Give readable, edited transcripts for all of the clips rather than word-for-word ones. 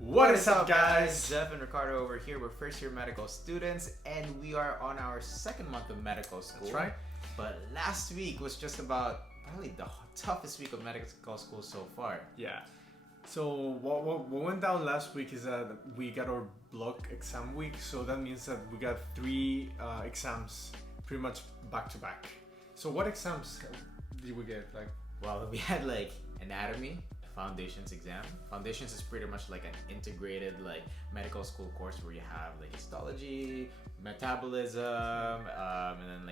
What is up, guys? Jeff and Ricardo over here. We're first year medical students and we are on our second month of medical school. That's right. But last week was just about probably the toughest week of medical school so far. Yeah. So what went down last week is that we got our block exam week. So that means that we got three exams pretty much back to back. So what exams did we get? Well, we had like anatomy, foundations exam. Foundations is pretty much like an integrated like medical school course where you have like histology, metabolism, and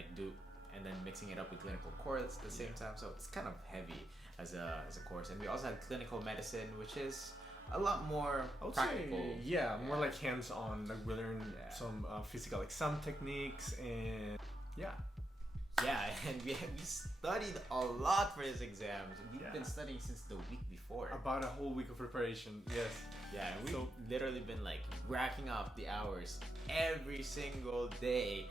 then mixing it up with clinical correlates at the same time. So it's kind of heavy as a course. And we also had clinical medicine, which is a lot more practical. More like hands-on. Like we learned some physical exam techniques and Yeah, and we studied a lot for this exams. We've been studying since the week before. About a whole week of preparation. Yes. Yeah, and we've literally been like racking up the hours every single day.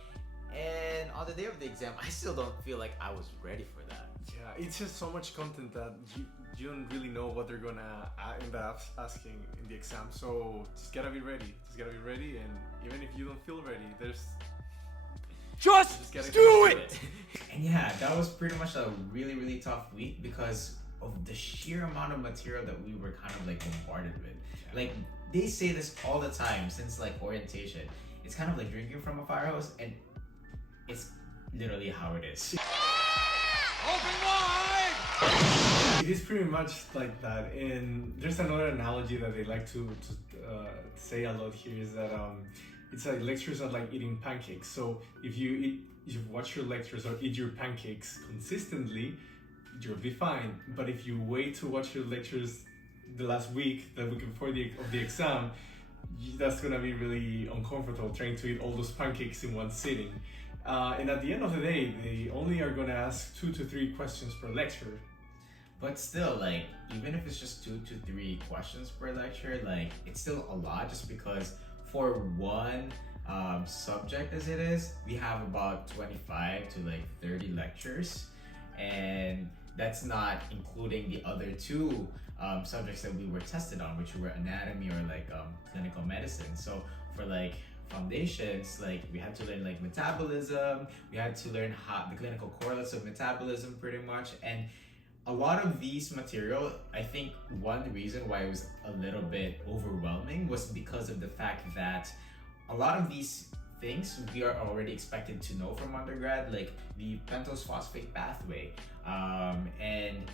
And on the day of the exam, I still don't feel like I was ready for that. Yeah, it's just so much content that you don't really know what they're gonna end up asking in the exam. So just gotta be ready. And even if you don't feel ready, Just gotta do it! And yeah, that was pretty much a really, really tough week because of the sheer amount of material that we were kind of like bombarded with. Yeah. Like, they say this all the time since like orientation. It's kind of like drinking from a fire hose, and it's literally how it is. It is pretty much like that. And there's another analogy that they like to say a lot here is that it's like lectures are like eating pancakes. So if you watch your lectures or eat your pancakes consistently, you'll be fine. But if you wait to watch your lectures the week before the exam, that's gonna be really uncomfortable trying to eat all those pancakes in one sitting. And at the end of the day, they only are gonna ask 2 to 3 questions per lecture. But still, like, even if it's just 2 to 3 questions per lecture, like, it's still a lot just because for one subject as it is, we have about 25 to like 30 lectures. And that's not including the other 2 subjects that we were tested on, which were anatomy or like clinical medicine. So for like foundations, like we had to learn like metabolism, we had to learn how the clinical correlates of metabolism pretty much. And a lot of these material, I think one reason why it was a little bit overwhelming was because of the fact that a lot of these things we are already expected to know from undergrad, like the pentose phosphate pathway, and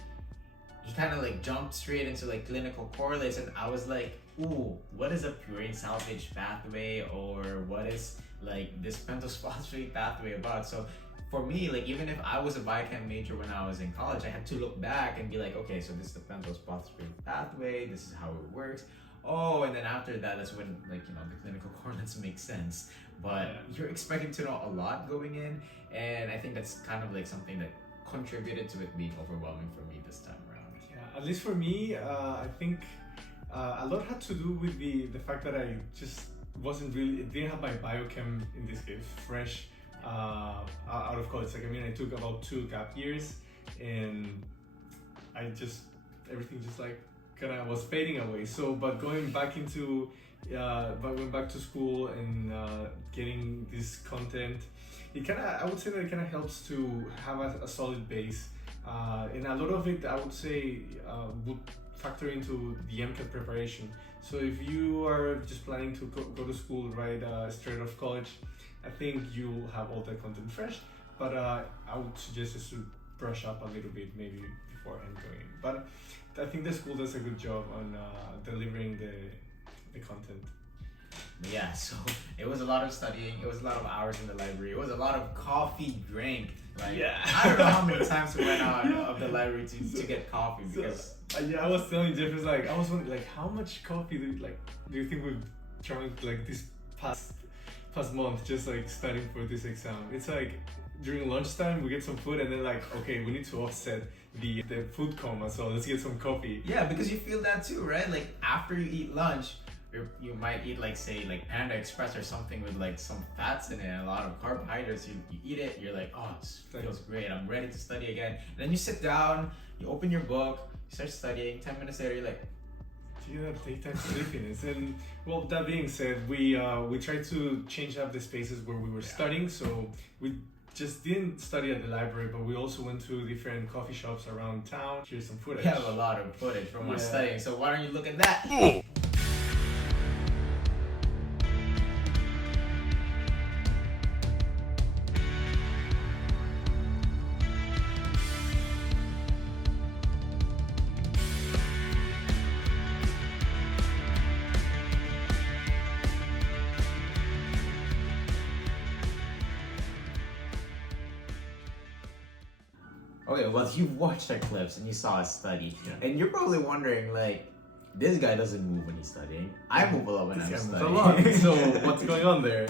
he kind of like jumped straight into like clinical correlates, and I was like, ooh, what is a purine salvage pathway, or what is like this pentose phosphate pathway about? So for me, like even if I was a biochem major when I was in college, I had to look back and be like, okay, so this is the pentose phosphate pathway, this is how it works. Oh, and then after that, that's when like, you know, the clinical correlates make sense. But you're expecting to know a lot going in, and I think that's kind of like something that contributed to it being overwhelming for me this time around. Yeah, at least for me, I think a lot had to do with the fact that I just didn't have my biochem, in this case, fresh out of college. Like, I mean, I took about 2 gap years, and everything just like kind of was fading away. So, but going back to school and getting this content, I would say that it kind of helps to have a solid base. And a lot of it, I would say, would factor into the MCAT preparation. So if you are just planning to go to school right straight out of college, I think you'll have all the content fresh. But I would suggest just to brush up a little bit maybe beforehand going in. But I think the school does a good job on delivering the content. Yeah, so it was a lot of studying, it was a lot of hours in the library, it was a lot of coffee drank. Like, I don't know how many times we went out of the library to get coffee because... I was telling Jeff, I was wondering, like, how much coffee do you think we've drunk like this past month just like studying for this exam? It's like during lunchtime we get some food and then like, okay, we need to offset the food coma, so let's get some coffee. Yeah, because you feel that too, right? Like after you eat lunch, you might eat like say like Panda Express or something with like some fats in it and a lot of carbohydrates. You eat it, you're like, oh, this feels great, I'm ready to study again. And then you sit down, you open your book, you start studying. 10 minutes later, you're like, Yeah, daytime sleepiness. And well, that being said, we tried to change up the spaces where we were studying. So we just didn't study at the library, but we also went to different coffee shops around town. Here's some footage. We have a lot of footage from our studying, so why don't you look at that? Okay, well, you watched our clips and you saw us study, and you're probably wondering, like, this guy doesn't move when he's studying. I move a lot when I'm studying. A lot. So what's going on there?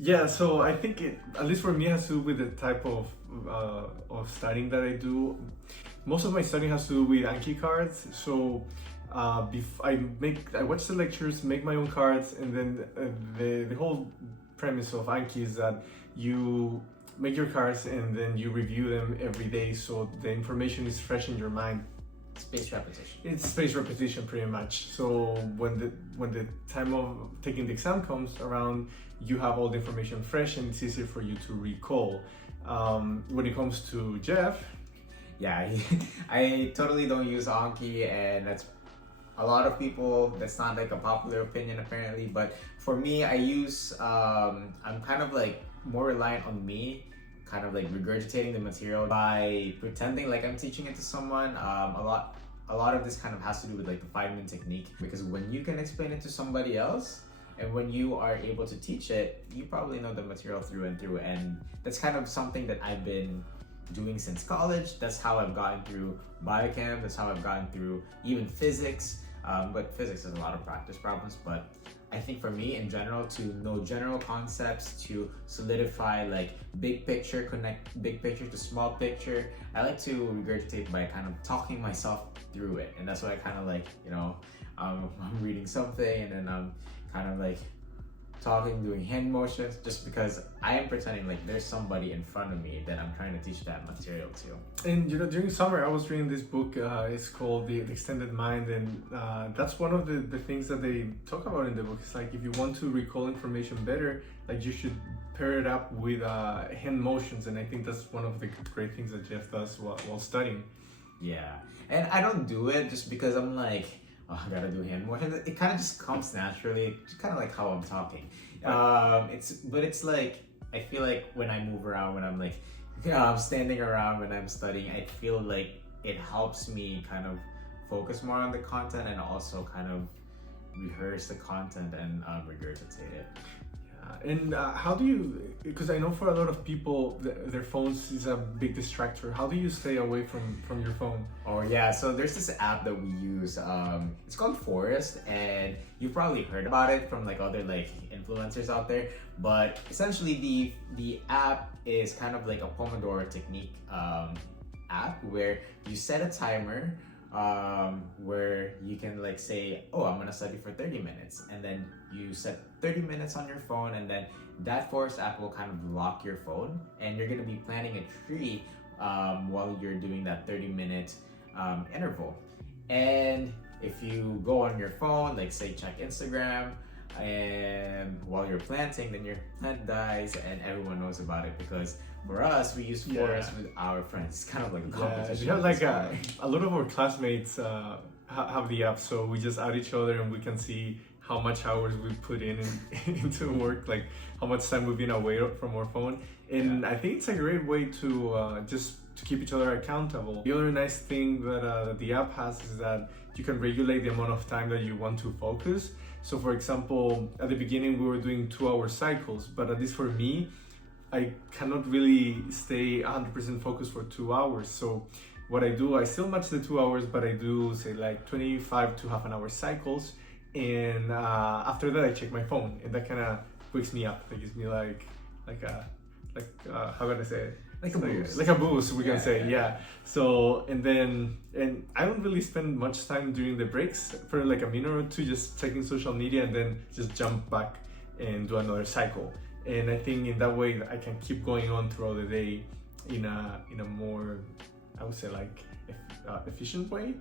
Yeah, so I think it, at least for me, has to do with the type of studying that I do. Most of my studying has to do with Anki cards. So I watch the lectures, make my own cards, and then the whole premise of Anki is that you make your cards and then you review them every day, so the information is fresh in your mind. Spaced repetition. It's spaced repetition pretty much. So when the time of taking the exam comes around, you have all the information fresh and it's easier for you to recall. When it comes to Jeff, yeah, I totally don't use Anki, and that's a lot of people, that's not like a popular opinion apparently, but for me, I use I'm kind of like more reliant on me, kind of like regurgitating the material by pretending like I'm teaching it to someone. A lot of this kind of has to do with like the Feynman technique, because when you can explain it to somebody else and when you are able to teach it, you probably know the material through and through, and that's kind of something that I've been doing since college. That's how I've gotten through biochem, that's how I've gotten through even physics, but physics has a lot of practice problems. But I think for me in general, to know general concepts, to solidify like big picture, connect big picture to small picture, I like to regurgitate by kind of talking myself through it. And that's why I kind of like, you know, I'm reading something and then I'm kind of like talking, doing hand motions, just because I am pretending like there's somebody in front of me that I'm trying to teach that material to. and you know, during summer I was reading this book, it's called The Extended Mind, and that's one of the things that they talk about in the book. It's like, if you want to recall information better, like you should pair it up with hand motions, and I think that's one of the great things that Jeff does while studying. Yeah, and I don't do it just because I'm like, oh, I gotta do hand motions. It kind of just comes naturally, just kind of like how I'm talking. It's like, I feel like when I move around, when I'm like, I'm standing around when I'm studying, I feel like it helps me kind of focus more on the content and also kind of rehearse the content and regurgitate it. And how do you, because I know for a lot of people, their phones is a big distractor. How do you stay away from your phone? Oh yeah, so there's this app that we use. It's called Forest, and you've probably heard about it from like other like influencers out there. But essentially, the app is kind of like a Pomodoro technique app where you set a timer. Where you can like say, oh, I'm gonna study for 30 minutes, and then you set 30 minutes on your phone, and then that Forest app will kind of lock your phone, and you're gonna be planting a tree while you're doing that 30-minute interval. And if you go on your phone, like say check Instagram, and while you're planting, then your plant dies and everyone knows about it, because for us, we use Forest with our friends. It's kind of like a competition. We have like a lot of our classmates have the app, so we just add each other and we can see how much hours we put into work, like how much time we've been away from our phone. And I think it's a great way to just to keep each other accountable. The other nice thing that the app has is that you can regulate the amount of time that you want to focus. So for example, at the beginning we were doing 2-hour cycles, but at least for me, I cannot really stay 100% focused for 2 hours. So what I do, I still match the 2 hours, but I do say like 25 to half an hour cycles. And after that, I check my phone, and that kind of wakes me up. That gives me like how can I say it? Like a boost. Like a boost, we can say, yeah. So, and I don't really spend much time during the breaks, for like a minute or two, just checking social media, and then just jump back and do another cycle. And I think in that way I can keep going on throughout the day in a more, I would say, like efficient way.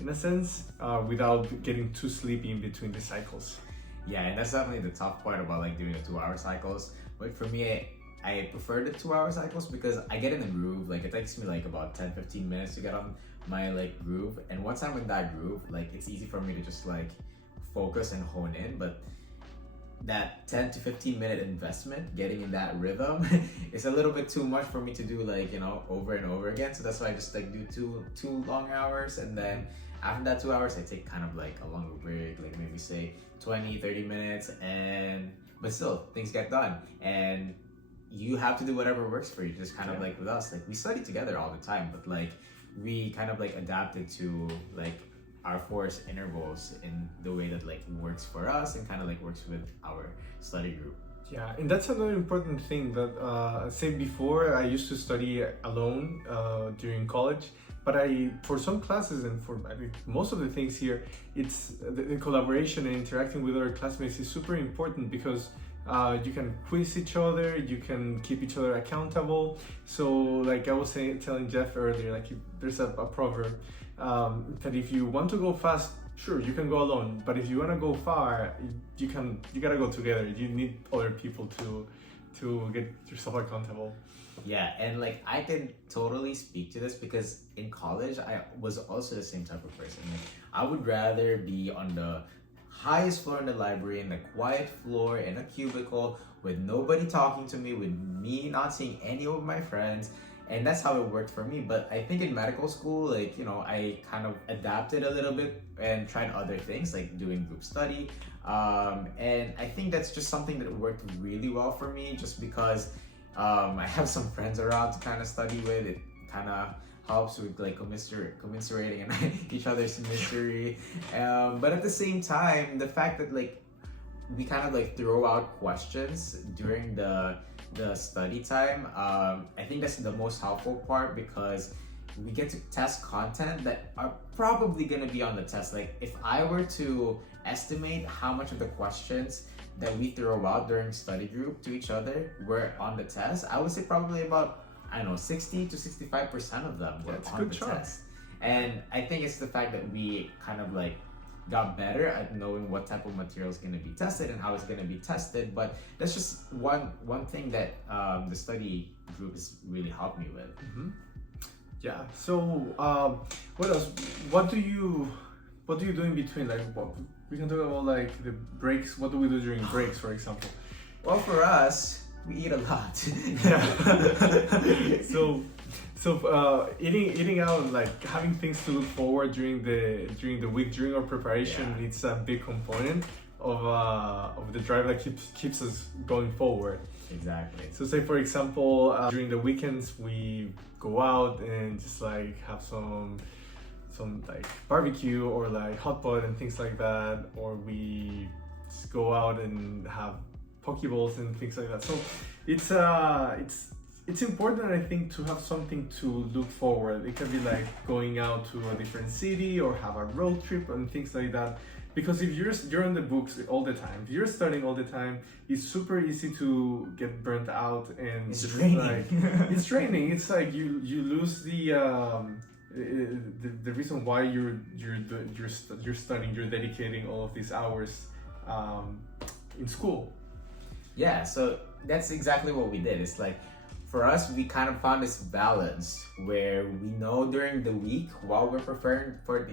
in a sense, without getting too sleepy in between the cycles. Yeah, and that's definitely the tough part about like doing the 2 hour cycles. But for me, I prefer the 2 hour cycles because I get in the groove. Like it takes me like about 10-15 minutes to get on my like groove. And once I'm in that groove, like it's easy for me to just like focus and hone in. But that 10 to 15 minute investment getting in that rhythm is a little bit too much for me to do like, you know, over and over again. So that's why I just like do two long hours, and then after that 2 hours I take kind of like a longer break, like maybe say 20-30 minutes, and but still things get done. And you have to do whatever works for you. Just kind of like with us, like we study together all the time, but like we kind of like adapted to like our forced intervals in the way that like works for us and kind of like works with our study group. Yeah, and that's another important thing that I said before. I used to study alone during college, but for some classes and for I mean, most of the things here, it's the collaboration and interacting with other classmates is super important because you can quiz each other, you can keep each other accountable. So like I was telling Jeff earlier, like there's a proverb that if you want to go fast, sure, you can go alone, but if you want to go far, you gotta go together. You need other people to get yourself accountable. Yeah, and like I can totally speak to this because in college I was also the same type of person. Like I would rather be on the highest floor in the library, in the quiet floor, in a cubicle, with nobody talking to me, with me not seeing any of my friends. And that's how it worked for me. But I think in medical school, like, you know, I kind of adapted a little bit and tried other things like doing group study. And I think that's just something that worked really well for me just because I have some friends around to kind of study with. It kind of helps with like commiserating and each other's misery. But at the same time, the fact that like we kind of like throw out questions during the study time, I think that's the most helpful part because we get to test content that are probably going to be on the test. Like if I were to estimate how much of the questions that we throw out during study group to each other were on the test, I would say probably about, I don't know, 60 to 65% of them were on the test. And I think it's the fact that we kind of like got better at knowing what type of material is going to be tested and how it's going to be tested. But that's just one thing that the study group has really helped me with. Mm-hmm. Yeah. So what else? What do you do in between? Like we can talk about like the breaks. What do we do during breaks, for example? Well, for us, we eat a lot. Yeah. So eating out, like having things to look forward during the week, during our preparation, it's a big component of the drive that keeps us going forward. Exactly. So say for example, during the weekends we go out and just like have some like barbecue or like hot pot and things like that, or we just go out and have pokeballs and things like that. So it's important, I think, to have something to look forward. It can be like going out to a different city or have a road trip and things like that. Because if you're on the books all the time, if you're studying all the time, it's super easy to get burnt out and it's draining. Like, it's draining. It's like you lose the reason why you're studying, you're dedicating all of these hours in school. Yeah, so that's exactly what we did. It's like for us, we kind of found this balance where we know during the week while we're preparing for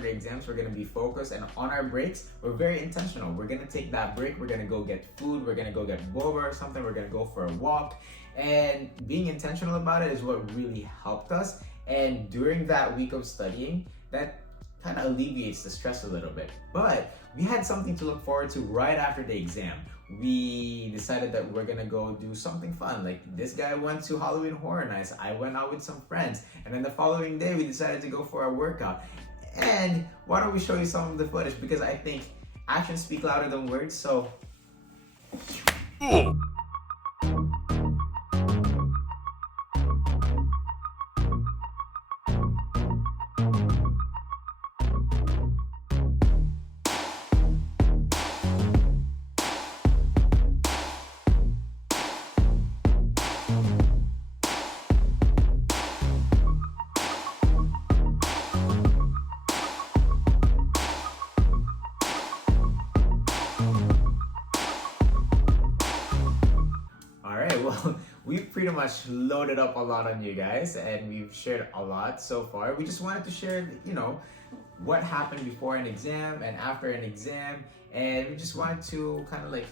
the exams, we're gonna be focused, and on our breaks, we're very intentional. We're gonna take that break. We're gonna go get food. We're gonna go get boba or something. We're gonna go for a walk, and being intentional about it is what really helped us. And during that week of studying, that kind of alleviates the stress a little bit. But we had something to look forward to right after the exam. We decided that we're gonna go do something fun. Like this guy went to Halloween Horror Nights, I went out with some friends, and then the following day we decided to go for a workout. And why don't we show you some of the footage, because I think actions speak louder than words. So we've pretty much loaded up a lot on you guys, and we've shared a lot so far. We just wanted to share, what happened before an exam and after an exam, and we just wanted to kind of like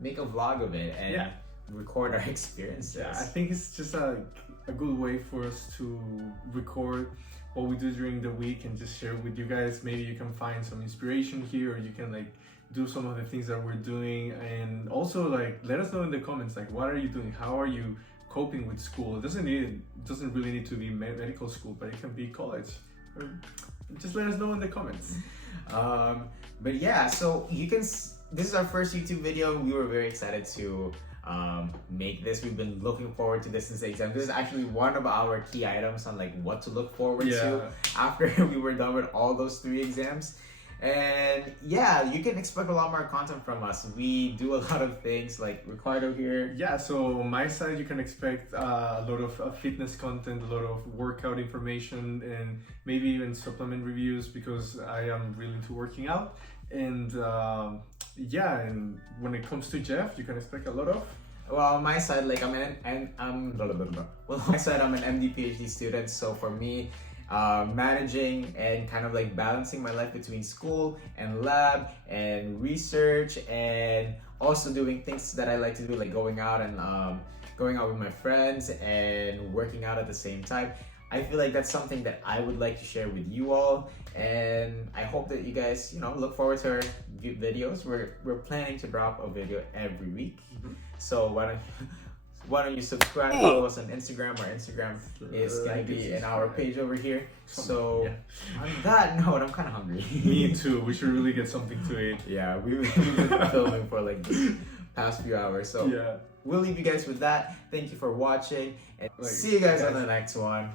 make a vlog of it and record our experiences. Yeah, I think it's just a good way for us to record what we do during the week and just share with you guys. Maybe you can find some inspiration here, or you can like do some of the things that we're doing, and also like let us know in the comments like what are you doing, how are you coping with school. It doesn't really need to be medical school, but it can be college. Or just let us know in the comments. But yeah, so this is our first YouTube video. We were very excited to make this. We've been looking forward to this since the exam. This is actually one of our key items on like what to look forward to after we were done with all those 3 exams. And yeah, you can expect a lot more content from us. We do a lot of things like Ricardo here. Yeah, so on my side, you can expect a lot of fitness content, a lot of workout information, and maybe even supplement reviews, because I am really into working out. And and when it comes to Jeff, you can expect a lot of. Well, on my side, like I'm an MD PhD student, so for me, managing and kind of like balancing my life between school and lab and research, and also doing things that I like to do, like going out with my friends and working out at the same time. I feel like that's something that I would like to share with you all, and I hope that you guys, look forward to our videos. We're planning to drop a video every week. So why don't you subscribe, follow us on Instagram. Our Instagram is gonna be in our page over here. So on that note, I'm kind of hungry. Me too. We should really get something to eat. Yeah, we've been filming for like the past few hours. So we'll leave you guys with that. Thank you for watching, and see you guys on the next one.